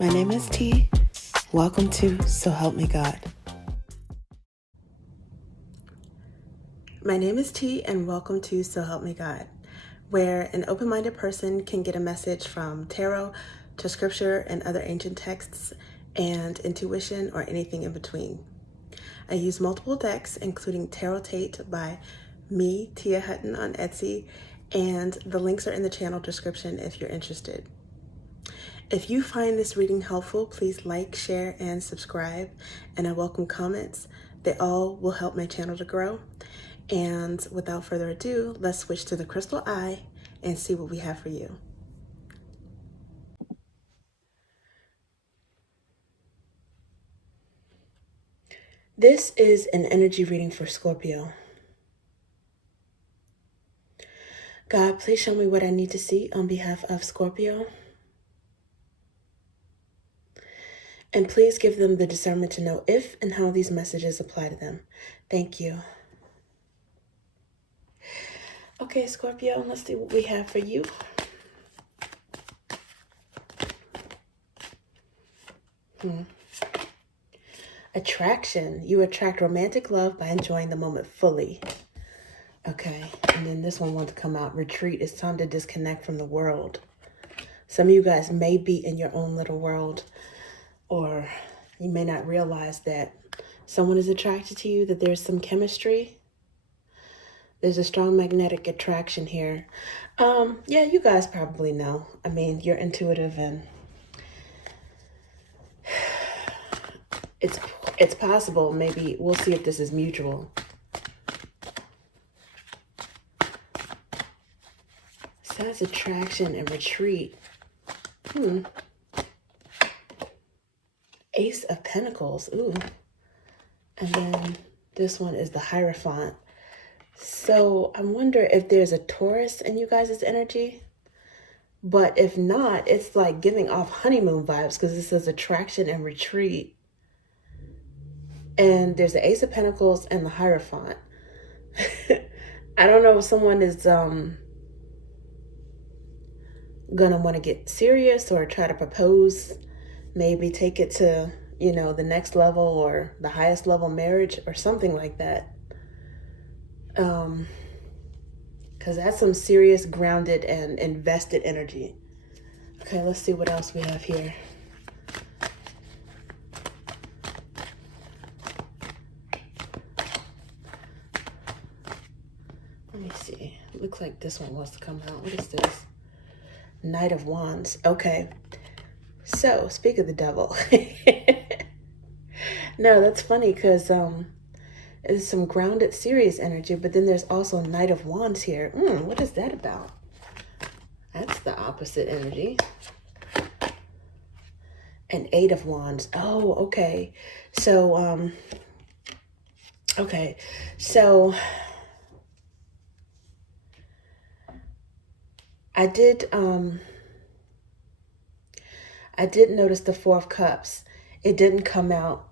My name is T. Welcome to So Help Me God. My name is T, and welcome to So Help Me God, where an open-minded person can get a message from tarot to scripture and other ancient texts and intuition or anything in between. I use multiple decks, including Tarot Tate by me, Tia Hutton, on Etsy, and the links are in the channel description if you're interested. If you find this reading helpful, please like, share, and subscribe, and I welcome comments. They all will help my channel to grow. And without further ado, let's switch to the crystal eye and see what we have for you. This is an energy reading for Scorpio. God, please show me what I need to see on behalf of Scorpio. And please give them the discernment to know if and how these messages apply to them. Thank you. Okay, Scorpio, let's see what we have for you. Attraction. You attract romantic love by enjoying the moment fully. Okay, and then this one wants to come out. Retreat. It's time to disconnect from the world. Some of you guys may be in your own little world, or you may not realize that someone is attracted to you, that there's some chemistry. There's a strong magnetic attraction here. Yeah, you guys probably know. I mean, you're intuitive, and it's possible. Maybe we'll see if this is mutual. That's attraction and retreat. Ace of Pentacles. Ooh. And then this one is the Hierophant. So I wonder if there's a Taurus in you guys' energy. But if not, it's like giving off honeymoon vibes because this says attraction and retreat. And there's the Ace of Pentacles and the Hierophant. I don't know if someone is gonna want to get serious or try to propose, maybe take it to, the next level or the highest level marriage or something like that. Because that's some serious grounded and invested energy. Okay, let's see what else we have here. Let me see. It looks like this one wants to come out. What is this? Knight of Wands. Okay. So, speak of the devil. No, that's funny because there's some grounded, serious energy, but then there's also Knight of Wands here. What is that about? That's the opposite energy. And Eight of Wands. Oh, okay. So, okay. So, I did notice the Four of Cups. It didn't come out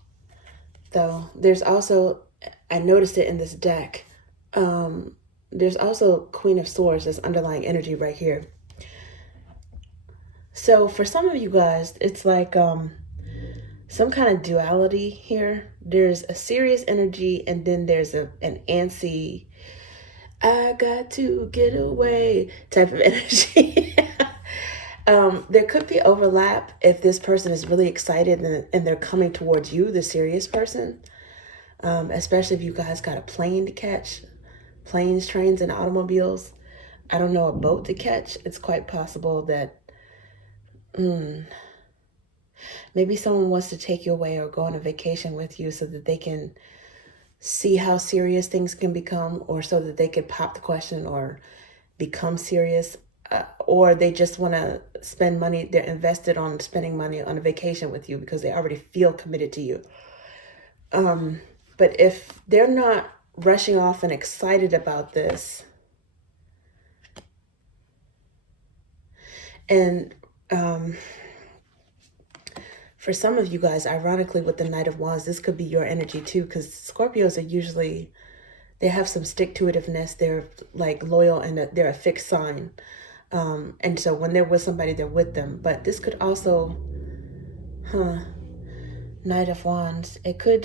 though. There's also, I noticed it in this deck. There's also Queen of Swords, this underlying energy right here. So for some of you guys, it's like some kind of duality here. There's a serious energy and then there's an antsy, I got to get away type of energy. There could be overlap if this person is really excited and they're coming towards you, the serious person. Especially if you guys got a plane to catch, planes, trains, and automobiles. I don't know, a boat to catch. It's quite possible that maybe someone wants to take you away or go on a vacation with you so that they can see how serious things can become, or so that they could pop the question or become serious, or they just want to spend money. They're invested on spending money on a vacation with you because they already feel committed to you. But if they're not rushing off and excited about this, and for some of you guys, ironically, with the Knight of Wands, this could be your energy too, because Scorpios are usually, they have some stick-to-itiveness. They're like loyal and they're a fixed sign. And so when they're with somebody, they're with them. But this could also Huh. Knight of Wands. It could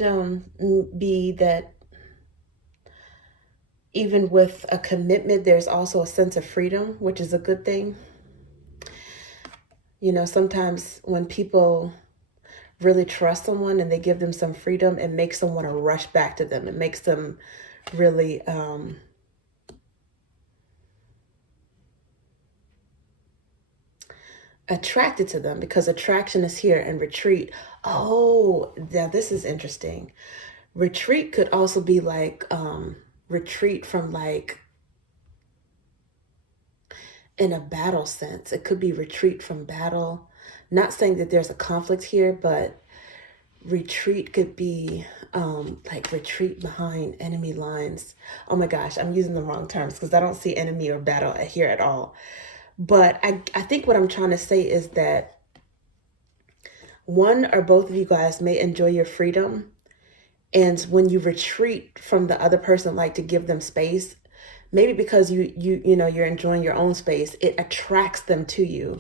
be that even with a commitment, there's also a sense of freedom, which is a good thing. You know, sometimes when people really trust someone and they give them some freedom, it makes them want to rush back to them. It makes them really attracted to them, because attraction is here, and retreat. Oh, now this is interesting. Retreat could also be like retreat from, like, in a battle sense. It could be retreat from battle. Not saying that there's a conflict here, but retreat could be like retreat behind enemy lines. Oh my gosh, I'm using the wrong terms because I don't see enemy or battle here at all. But I think what I'm trying to say is that one or both of you guys may enjoy your freedom. And when you retreat from the other person, like to give them space, maybe because you know, you're enjoying your own space, it attracts them to you.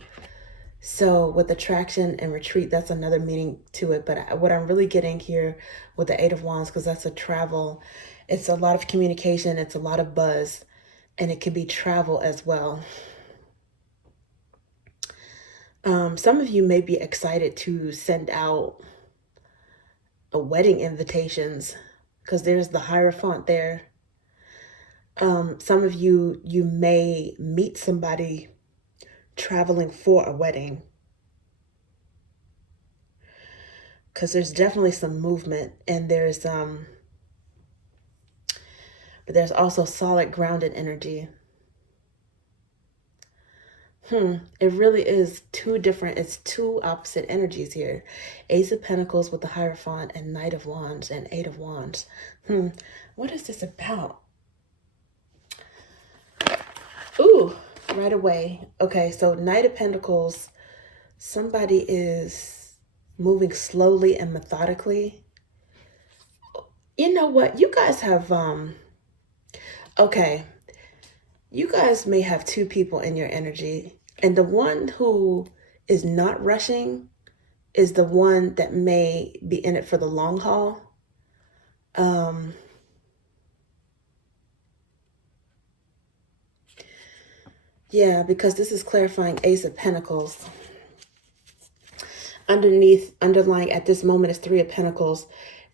So with attraction and retreat, that's another meaning to it. But what I'm really getting here with the Eight of Wands, because that's a travel, it's a lot of communication, it's a lot of buzz, and it can be travel as well. Some of you may be excited to send out wedding invitations, because there's the Hierophant there. Some of you may meet somebody traveling for a wedding, because there's definitely some movement, and but there's also solid grounded energy. It really is it's two opposite energies here. Ace of Pentacles with the Hierophant, and Knight of Wands and Eight of Wands. What is this about? Ooh, right away. Okay, so Knight of Pentacles, somebody is moving slowly and methodically. You know what? You guys have, okay, you guys may have two people in your energy, and the one who is not rushing is the one that may be in it for the long haul. Yeah, because this is clarifying Ace of Pentacles. Underlying at this moment is Three of Pentacles.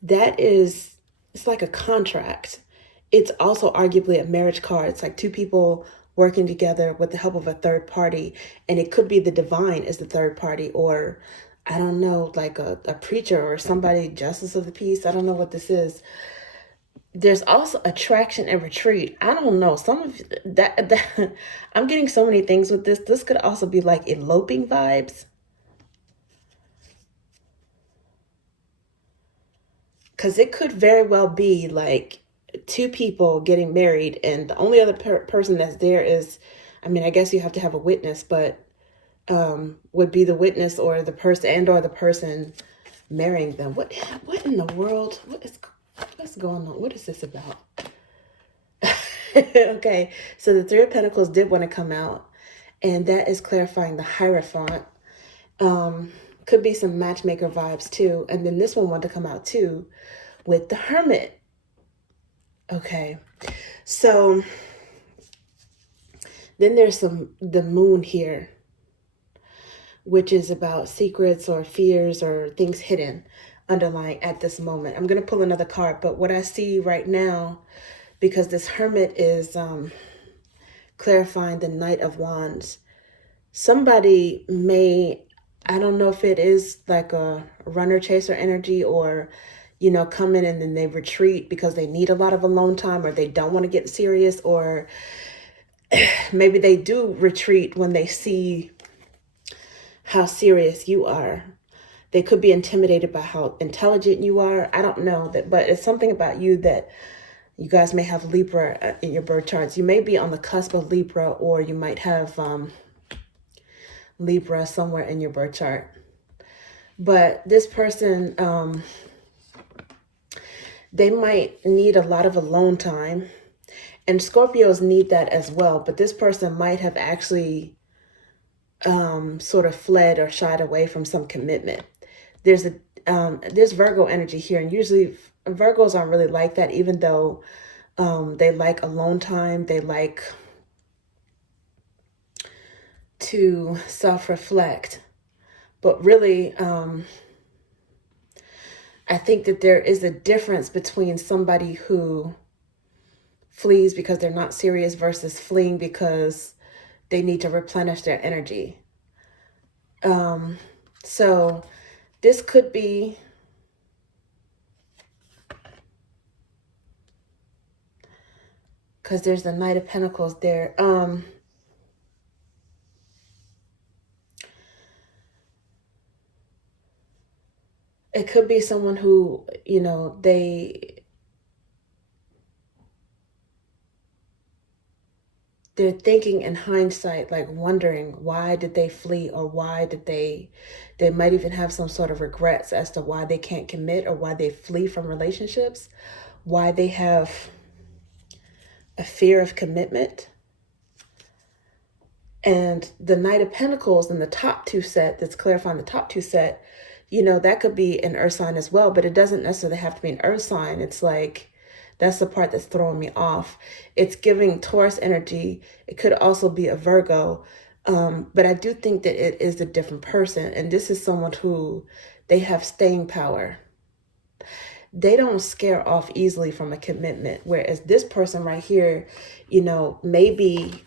It's like a contract. It's also arguably a marriage card. It's like two people working together with the help of a third party. And it could be the divine as the third party, or I don't know, like a preacher or somebody, justice of the peace. I don't know what this is. There's also attraction and retreat. I don't know. Some of that I'm getting so many things with this. This could also be like eloping vibes. Because it could very well be like two people getting married, and the only other person that's there is, I mean, I guess you have to have a witness, but would be the witness or the person, or the person marrying them. What in the world? What's going on? What is this about? Okay, so the Three of Pentacles did want to come out, and that is clarifying the Hierophant. Could be some matchmaker vibes too. And then this one wanted to come out too with the Hermit. Okay, so then there's the Moon here, which is about secrets or fears or things hidden underlying at this moment. I'm going to pull another card, but what I see right now, because this Hermit is clarifying the Knight of Wands, somebody may, I don't know if it is like a runner chaser energy, or, you know, come in and then they retreat because they need a lot of alone time, or they don't want to get serious, or maybe they do retreat when they see how serious you are. They could be intimidated by how intelligent you are. I don't know that, but it's something about you that you guys may have Libra in your birth charts. You may be on the cusp of Libra, or you might have Libra somewhere in your birth chart. But this person, they might need a lot of alone time. And Scorpios need that as well. But this person might have actually sort of fled or shied away from some commitment. there's Virgo energy here, and usually Virgos aren't really like that, even though they like alone time, they like to self-reflect. But really, I think that there is a difference between somebody who flees because they're not serious versus fleeing because they need to replenish their energy. So this could be because there's the Knight of Pentacles there. It could be someone who, you know, they're thinking in hindsight, like wondering why did they flee, or why did they might even have some sort of regrets as to why they can't commit or why they flee from relationships, why they have a fear of commitment. And the Knight of Pentacles in the top two set, that's clarifying the top two set, you know, that could be an earth sign as well, but it doesn't necessarily have to be an earth sign. It's like, that's the part that's throwing me off. It's giving Taurus energy. It could also be a Virgo. But I do think that it is a different person. And this is someone who, they have staying power. They don't scare off easily from a commitment. Whereas this person right here, you know, maybe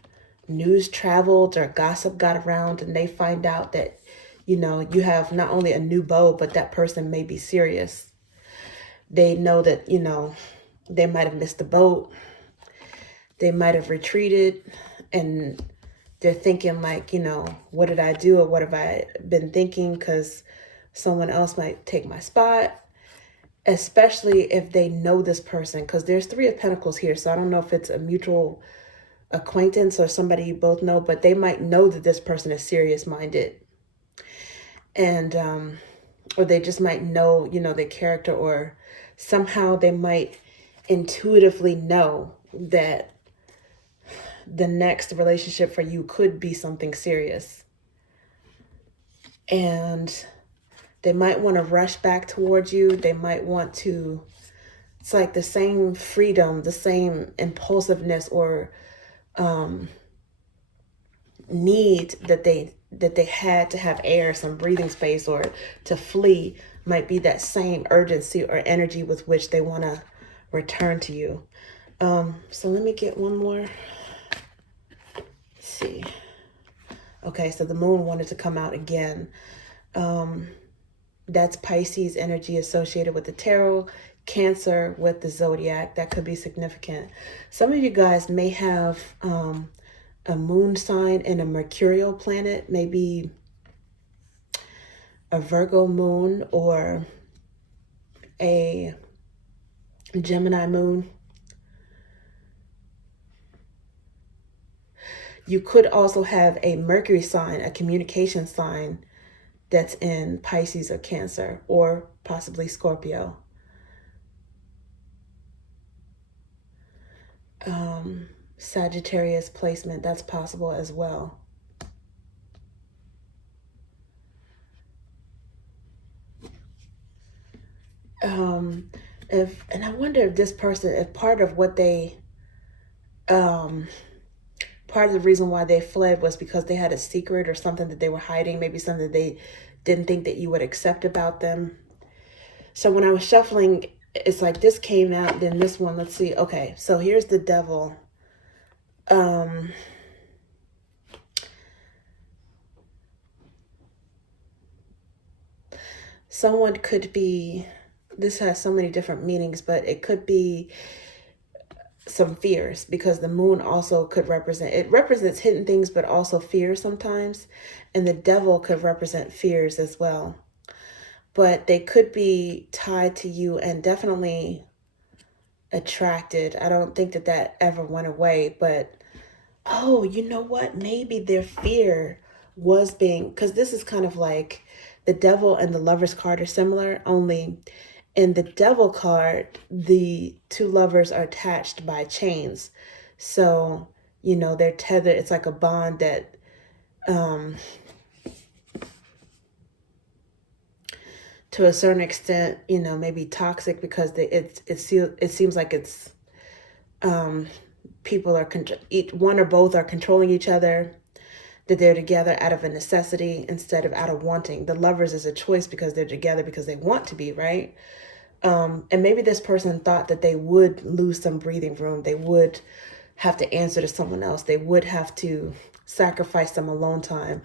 news traveled or gossip got around and they find out that, you know, you have not only a new beau, but that person may be serious. They know that, you know, they might have missed the boat. They might have retreated, and they're thinking like, you know, what did I do, or what have I been thinking, because someone else might take my spot, especially if they know this person, because there's Three of Pentacles here. So I don't know if it's a mutual acquaintance or somebody you both know, but they might know that this person is serious minded, and or they just might know, you know, their character, or somehow they might intuitively know that the next relationship for you could be something serious. And they might want to rush back towards you. They might want to, it's like the same freedom, the same impulsiveness or need that they had to have air, some breathing space, or to flee, might be that same urgency or energy with which they want to return to you. So let me get one more. Let's see. Okay, so the moon wanted to come out again. That's Pisces energy associated with the tarot, Cancer with the zodiac. That could be significant. Some of you guys may have a moon sign and a mercurial planet, maybe a Virgo moon or a Gemini moon. You could also have a Mercury sign, a communication sign that's in Pisces or Cancer, or possibly Scorpio. Sagittarius placement, that's possible as well. And I wonder if this person, if part of what they, part of the reason why they fled was because they had a secret or something that they were hiding, maybe something that they didn't think that you would accept about them. So when I was shuffling, it's like this came out, then this one, let's see. Okay, so here's the Devil. Someone could be, this has so many different meanings, but it could be some fears, because the moon also could represent, it represents hidden things, but also fear sometimes. And the Devil could represent fears as well. But they could be tied to you and definitely attracted. I don't think that that ever went away, but oh, you know what? Maybe their fear was being, because this is kind of like the Devil and the Lover's card are similar, only in the Devil card, the two lovers are attached by chains. So, you know, they're tethered. It's like a bond to a certain extent, maybe toxic, because it seems like it's people are one or both are controlling each other, that they're together out of a necessity instead of out of wanting. The lovers is a choice because they're together because they want to be, right? And maybe this person thought that they would lose some breathing room. They would have to answer to someone else. They would have to sacrifice some alone time,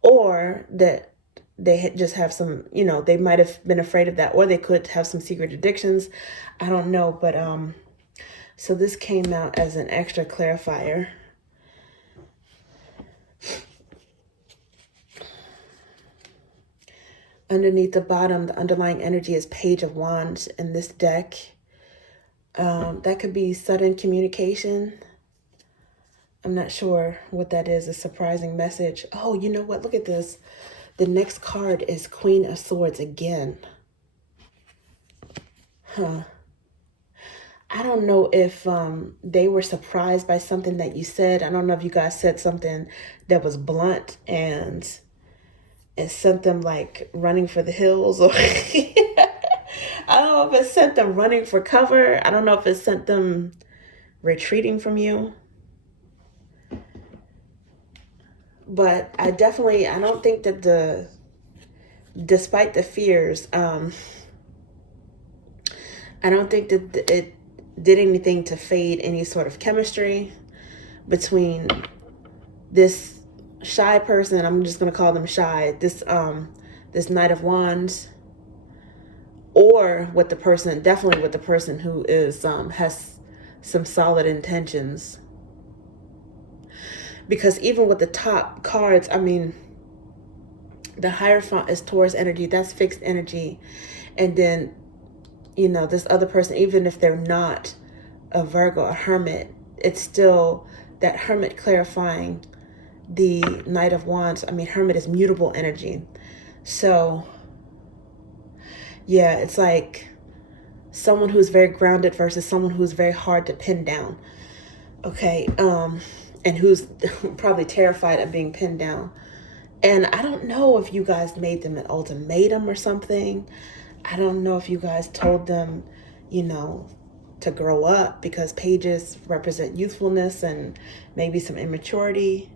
or that they just have some, they might have been afraid of that, or they could have some secret addictions. I don't know. But so this came out as an extra clarifier. Underneath the bottom, the underlying energy is Page of Wands in this deck. That could be sudden communication. I'm not sure what that is, a surprising message. Oh, you know what? Look at this. The next card is Queen of Swords again. I don't know if they were surprised by something that you said. I don't know if you guys said something that was blunt and it sent them like running for the hills, or I don't know if it sent them running for cover. I don't know if it sent them retreating from you. But I don't think that despite the fears, I don't think that it did anything to fade any sort of chemistry between this shy person. I'm just going to call them shy. This Knight of Wands, or with the person, definitely with the person who is has some solid intentions. Because even with the top cards, I mean, the Hierophant is Taurus energy. That's fixed energy. And then, this other person, even if they're not a Virgo, a Hermit, it's still that Hermit clarifying the Knight of Wands. I mean, Hermit is mutable energy. So, yeah, it's like someone who's very grounded versus someone who's very hard to pin down. Okay, and who's probably terrified of being pinned down. And I don't know if you guys made them an ultimatum or something. I don't know if you guys told them, to grow up, because pages represent youthfulness and maybe some immaturity.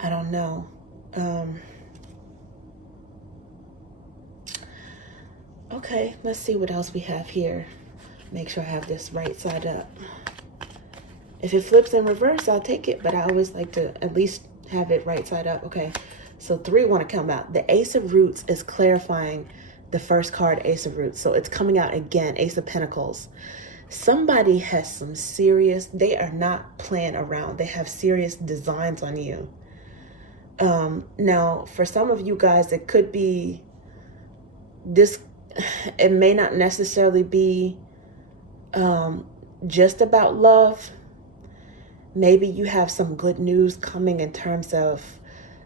I don't know. Okay, let's see what else we have here. Make sure I have this right side up. If it flips in reverse, I'll take it, but I always like to at least have it right side up. Okay, so 3 want to come out. The Ace of Roots is clarifying the first card, Ace of Roots. So it's coming out again, Ace of Pentacles. Somebody has some serious, they are not playing around. They have serious designs on you. Now, for some of you guys, it could be this, it may not necessarily be just about love. Maybe you have some good news coming in terms of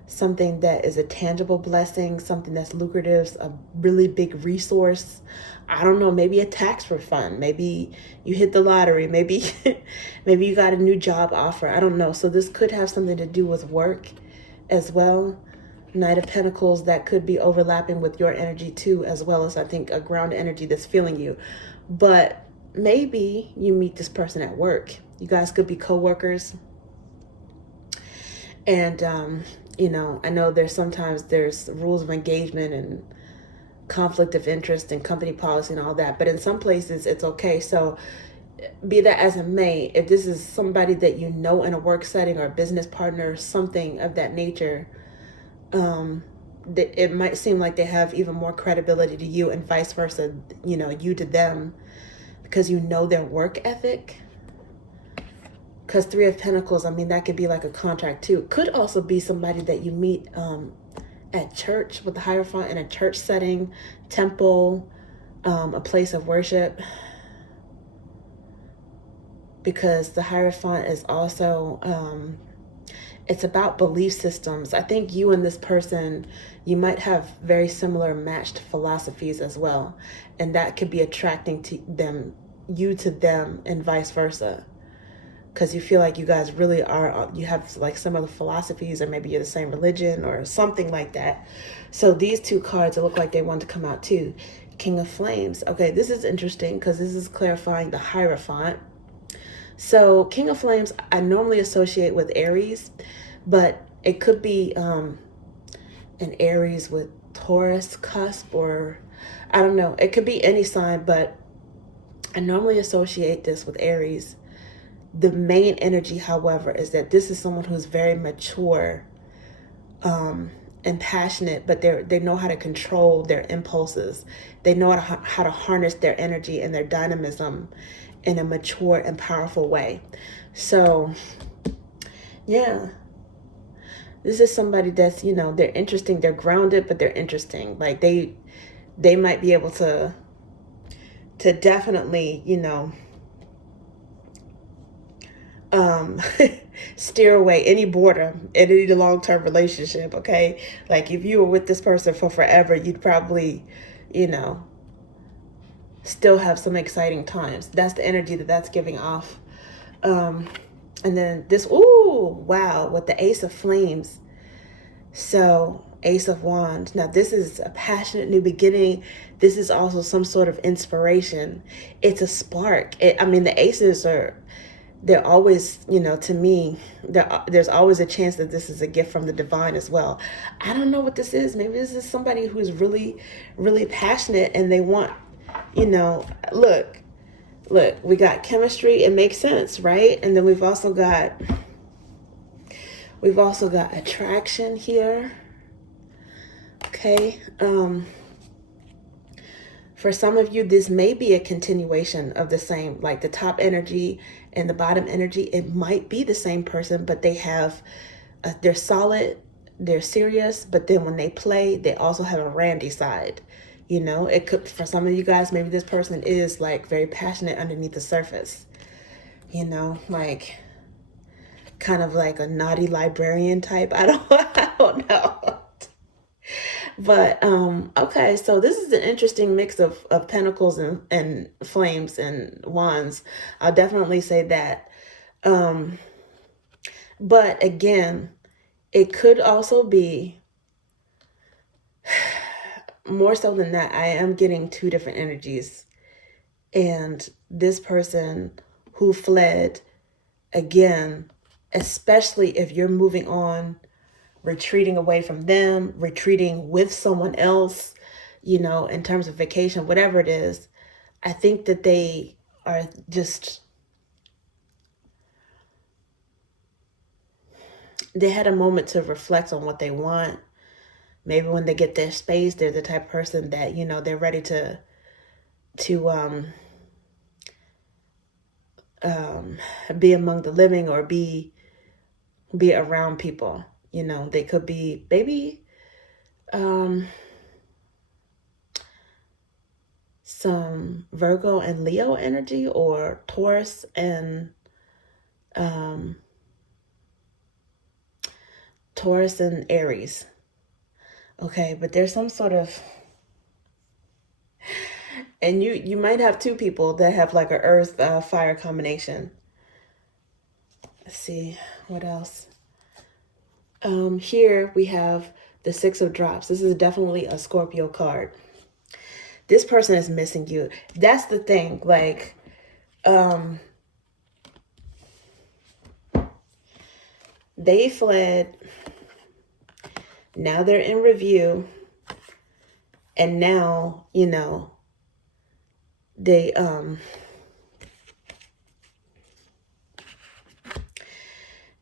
something that is a tangible blessing, something that's lucrative, a really big resource. I don't know, maybe a tax refund. Maybe you hit the lottery. Maybe maybe you got a new job offer. I don't know. So this could have something to do with work as well. Knight of Pentacles, that could be overlapping with your energy too, as well as I think a ground energy that's feeling you. But maybe you meet this person at work. You guys could be co-workers. And, I know there's rules of engagement and conflict of interest and company policy and all that. But in some places, it's okay. So be that as it may, if this is somebody that you know in a work setting or a business partner or something of that nature, it might seem like they have even more credibility to you and vice versa, you to them, because their work ethic. Because 3 of Pentacles, I mean, that could be like a contract too. Could also be somebody that you meet at church with the Hierophant, in a church setting, temple, a place of worship. Because the Hierophant is also, it's about belief systems. I think you and this person, you might have very similar matched philosophies as well. And that could be attracting to them, you to them, and vice versa. because you feel like you guys really are, you have like some of the philosophies, or maybe you're the same religion or something like that. So these two cards, it look like they want to come out too. King of Flames. Okay, this is interesting because this is clarifying the Hierophant. So King of Flames, I normally associate with Aries, but it could be an Aries with Taurus cusp, or I don't know. It could be any sign, but I normally associate this with Aries. The main energy, however, is that this is someone who's very mature and passionate, but they know how to control their impulses. They know how to harness their energy and their dynamism in a mature and powerful way. So, yeah. This is somebody that's, you know, they're interesting, they're grounded, but they're interesting. Like they might be able to definitely, you know, steer away any boredom in any long-term relationship. Okay, like if you were with this person for forever, you'd probably, you know, still have some exciting times. That's the energy that's giving off. And then this, ooh, wow, with the Ace of Flames. So Ace of Wands. Now this is a passionate new beginning. This is also some sort of inspiration. It's a spark. I mean, the aces are, they're always, you know, to me, there's always a chance that this is a gift from the divine as well. I don't know what this is. Maybe this is somebody who's really, really passionate and they want, you know, look, we got chemistry. It makes sense, right? And then we've also got attraction here. Okay. For some of you, this may be a continuation of the same, like the top energy and the bottom energy. It might be the same person, but they have, they're solid, they're serious, but then when they play, they also have a randy side. You know, it could, for some of you guys, maybe this person is like very passionate underneath the surface. You know, like kind of like a naughty librarian type. I don't know. But okay, so this is an interesting mix of pentacles and flames and wands. I'll definitely say that. But again, it could also be more so than that. I am getting two different energies. And this person who fled, again, especially if you're moving on, retreating away from them, retreating with someone else, you know, in terms of vacation, whatever it is, I think that they are just, they had a moment to reflect on what they want. Maybe when they get their space, they're the type of person that, you know, they're ready to be among the living, or be around people. You know, they could be maybe some Virgo and Leo energy, or Taurus and Aries. Okay, but there's some sort of, and you might have two people that have like a earth fire combination. Let's see what else. Here we have the Six of Drops. This is definitely a Scorpio card. This person is missing you. That's the thing. Like, they fled. Now they're in review. And now, you know, they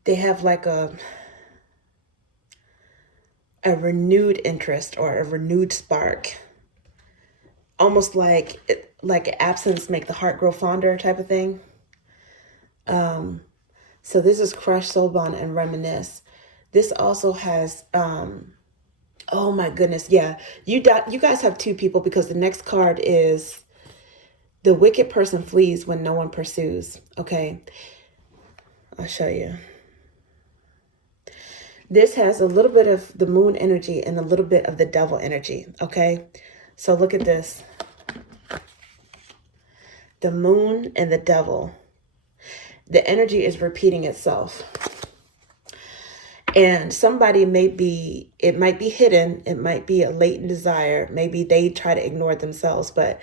have like a renewed interest, or a renewed spark. Almost like absence make the heart grow fonder type of thing. So this is Crush, Soul Bond, and Reminisce. This also has, oh my goodness, yeah. You guys have two people, because the next card is the wicked person flees when no one pursues. Okay, I'll show you. This has a little bit of the moon energy and a little bit of the devil energy. Okay, so look at this. The moon and the devil. the energy is repeating itself. And somebody it might be hidden. It might be a latent desire. Maybe they try to ignore it themselves, but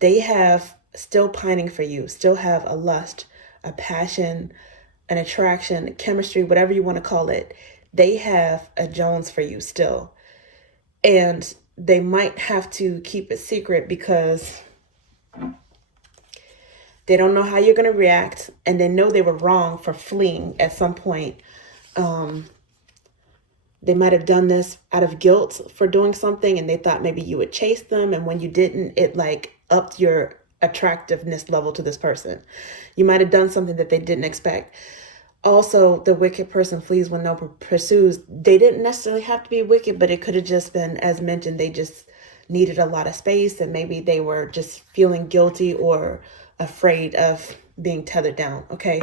they have still pining for you, still have a lust, a passion, an attraction, chemistry, whatever you want to call it. They have a Jones for you still. And they might have to keep it secret because they don't know how you're going to react. And they know they were wrong for fleeing at some point. They might have done this out of guilt for doing something, and they thought maybe you would chase them. And when you didn't, it like upped your attractiveness level to this person. You might have done something that they didn't expect. Also, the wicked person flees when no one pursues. They didn't necessarily have to be wicked, but it could have just been, as mentioned, they just needed a lot of space, and maybe they were just feeling guilty or afraid of being tethered down. Okay.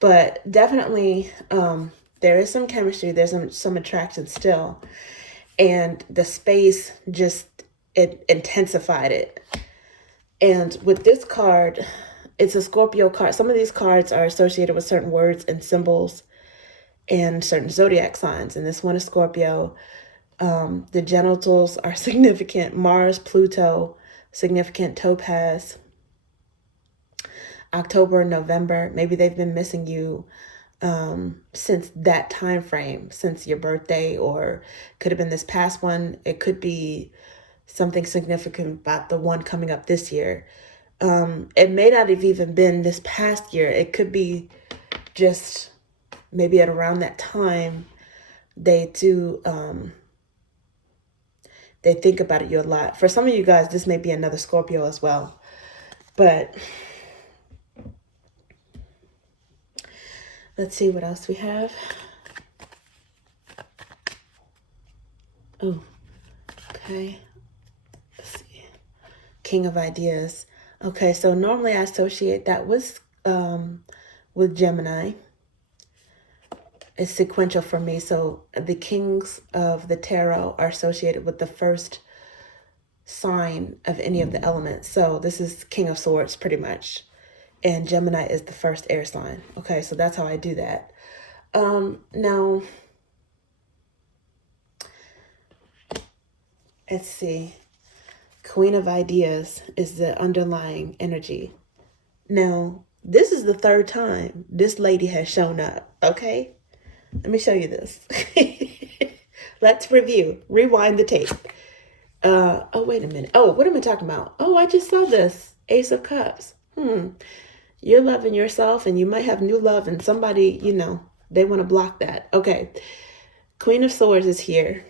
But definitely, there is some chemistry. There's some attraction still. And the space it intensified it. And with this card, it's a Scorpio card. Some of these cards are associated with certain words and symbols and certain zodiac signs. And this one is Scorpio. The genitals are significant. Mars, Pluto, significant. Topaz. October, November. Maybe they've been missing you since that time frame, since your birthday, or could have been this past one. It could be something significant about the one coming up this year. It may not have even been this past year. It could be just maybe at around that time they think about it you a lot. For some of you guys, this may be another Scorpio as well. But let's see what else we have. Oh, okay. Let's see. King of Ideas. Okay, so normally I associate that with Gemini. It's sequential for me. So the kings of the tarot are associated with the first sign of any of the elements. So this is King of Swords pretty much. And Gemini is the first air sign. Okay, so that's how I do that. Now, let's see. Queen of Ideas is the underlying energy. Now, this is the third time this lady has shown up, okay? Let me show you this. Let's review. Rewind the tape. Oh, wait a minute. Oh, what am I talking about? Oh, I just saw this. Ace of Cups. You're loving yourself, and you might have new love, and somebody, they want to block that. Okay. Queen of Swords is here.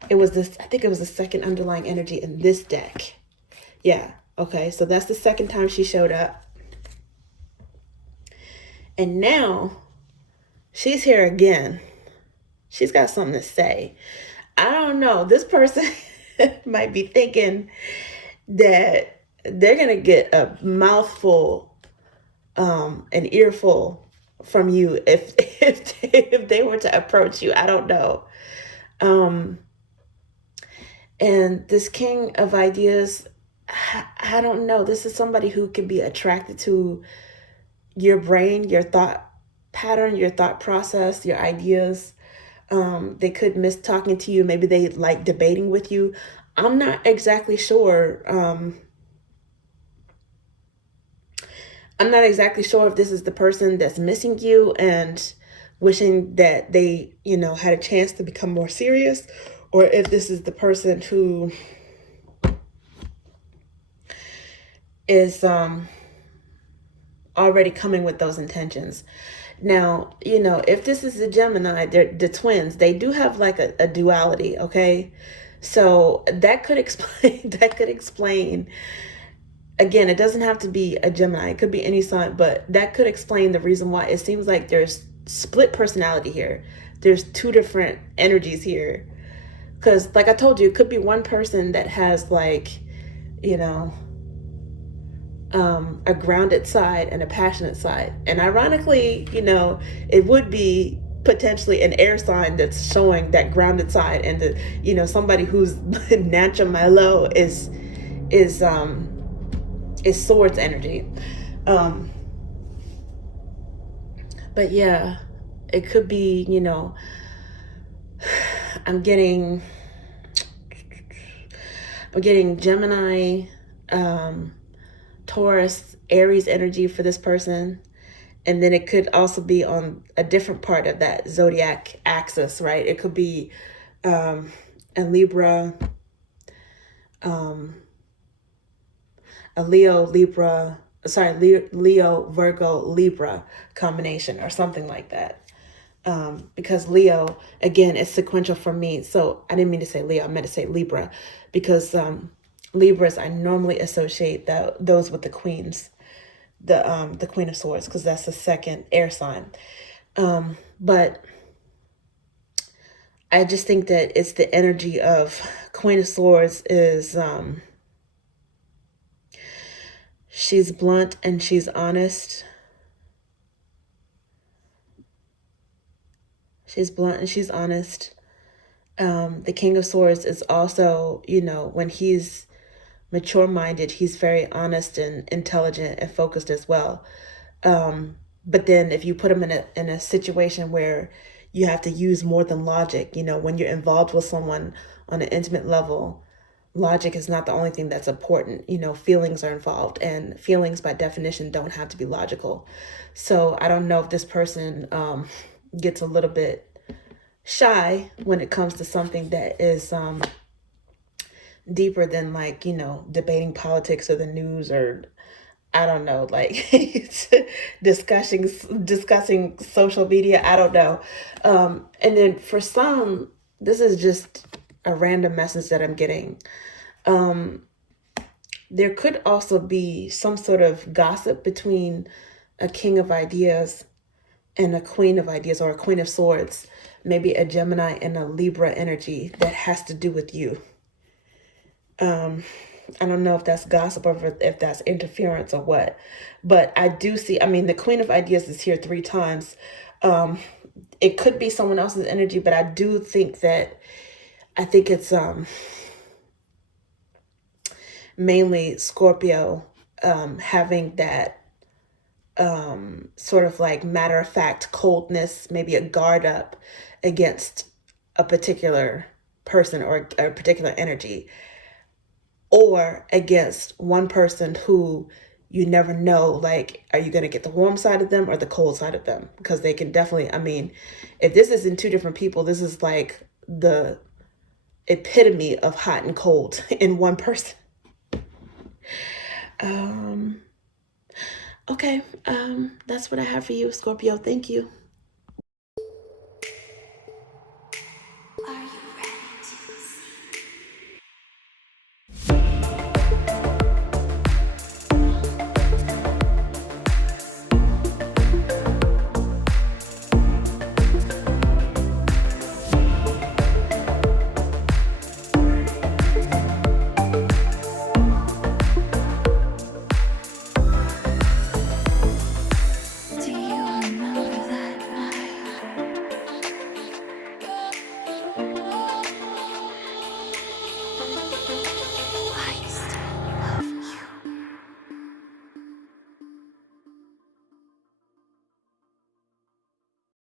I think it was the second underlying energy in this deck. Yeah. Okay. So that's the second time she showed up. And now she's here again. She's got something to say. I don't know. This person might be thinking that they're going to get a mouthful, an earful from you if they were to approach you. I don't know. And this King of Ideas, I don't know. This is somebody who can be attracted to your brain, your thought pattern, your thought process, your ideas. They could miss talking to you. Maybe they like debating with you. I'm not exactly sure. I'm not exactly sure if this is the person that's missing you and wishing that they, had a chance to become more serious, or if this is the person who is already coming with those intentions. Now, if this is a Gemini, they're the twins, they do have like a duality, okay? So that could explain, again, it doesn't have to be a Gemini. It could be any sign, but that could explain the reason why it seems like there's split personality here. There's two different energies here. Because like I told you, it could be one person that has like, a grounded side and a passionate side. And ironically, it would be potentially an air sign that's showing that grounded side, and somebody who's natural mellow is swords energy. But yeah, it could be, I'm getting Gemini, Taurus, Aries energy for this person. And then it could also be on a different part of that zodiac axis, right? It could be a Libra, a Leo, Virgo, Libra combination or something like that. Because Leo, again, is sequential for me. So I didn't mean to say Leo, I meant to say Libra, because Libras, I normally associate those with the queens, the Queen of Swords, because that's the second air sign. But I just think that it's the energy of Queen of Swords is, she's blunt and she's honest. She's blunt and she's honest. The King of Swords is also, when he's mature-minded, he's very honest and intelligent and focused as well. But then if you put him in a situation where you have to use more than logic, when you're involved with someone on an intimate level, logic is not the only thing that's important. Feelings are involved, and feelings by definition don't have to be logical. So I don't know if this person gets a little bit shy when it comes to something that is deeper than debating politics or the news, or I don't know, discussing social media. I don't know. And then for some, this is just a random message that I'm getting. There could also be some sort of gossip between a king of ideas and a queen of ideas, or a queen of swords, maybe a Gemini and a Libra energy that has to do with you. I don't know if that's gossip or if that's interference or what, but I do see, the Queen of Ideas is here 3 times. It could be someone else's energy, but I do think that, I think it's mainly Scorpio having that sort of like matter-of-fact coldness, maybe a guard up against a particular person or a particular energy, or against one person who you never know, are you going to get the warm side of them or the cold side of them? Because they can definitely, if this is in 2 different people, this is like the epitome of hot and cold in one person. Okay, that's what I have for you, Scorpio. Thank you.